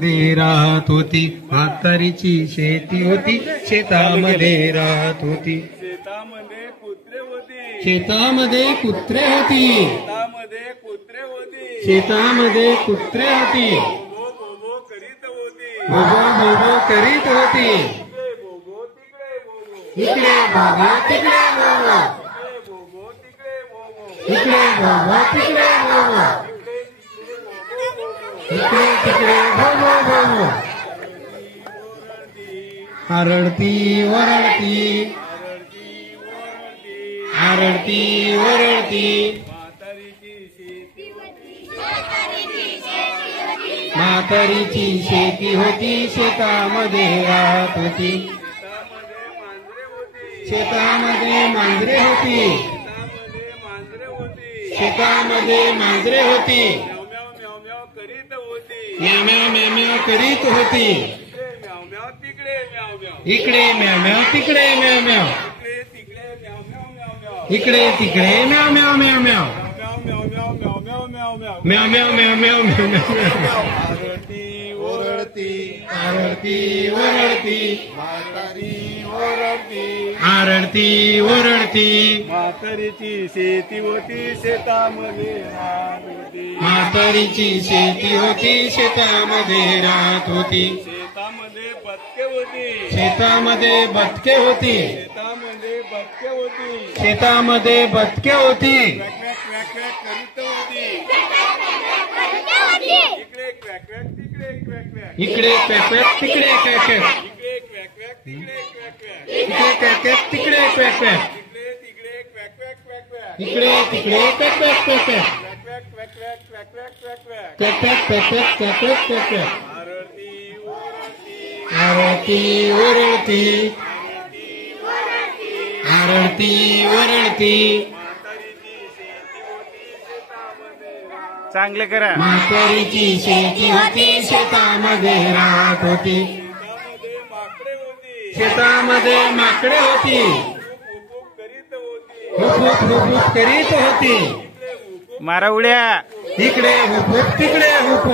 राहत होती म्हातारीची शेती होती शेतामध्ये राहत होती शेतामध्ये कुत्रे होती शेतामध्ये कुत्रे होती शेतामध्ये कुत्रे होती शेतामध्ये कुत्रे होती बोबो बोबो करीत होती बोबो बोबो करीत होती इकडे बोबो तिकडे बोबो इकडे बोबो तिकडे बोबो इकडे बोबो तिकडे बोबो इकडे बोबो तिकडे बोबो इकडे तिकडे बोबो बोबो आरडती वरडती आरडती वरडती म्हातारीची शेती होती शेतामध्ये राहत होती शेतामध्ये मांजरे होती शेतामध्ये मांजरे होती म्याव म्याव म्याव म्याव करीत होती इकडे म्याव म्याव तिकडे म्याव म्याव इकडे तिकडे म्याव म्याव म्याव म्याव म्याव म्याव म्याव म्याव म्याव आरडती वरडती आरडती वरडती म्हातारीची शेती होती शेतामध्ये राहत होती म्हातारीची शेती होती शेतामध्ये राहत होती शेतामध्ये बदके होती शेतामध्ये बदके होती शेतामध्ये बदके होती शेतामध्ये बदके होती क्वॅक क्वॅक क्वॅक करीत होती इकडे क्वॅक क्वॅक तिकडे क्वॅक क्वॅक इकडे क्वॅक तिकडे क्वॅक इकडे क्वॅक क्वॅक तिकडे क्वॅक क्वॅक इकडे क्वॅक तिकडे क्वॅक इकडे तिकडे क्वॅक क्वॅक क्वॅक क्वॅक इकडे तिकडे क्वॅक क्वॅक क्वॅक क्वॅक क्वॅक क्वॅक क्वॅक क्वॅक क्वॅक क्वॅक क्वॅक आरती ओरडती आरडती वरडती चांगले करा म्हातारीची शेती होती शेतामध्ये राहत होती शेतामध्ये माकडे होती हुप हुप करीत होती मारा उड्या इकडे हुप तिकडे हुप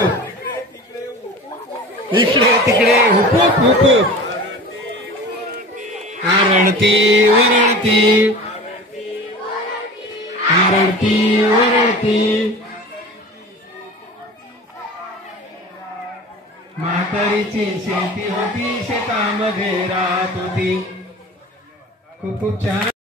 इकडे तिकडे हुप हुप आरडती वरडती आरडती वरडती म्हातारीची शेती होती शेतामध्ये राहत होती खूप खूप छान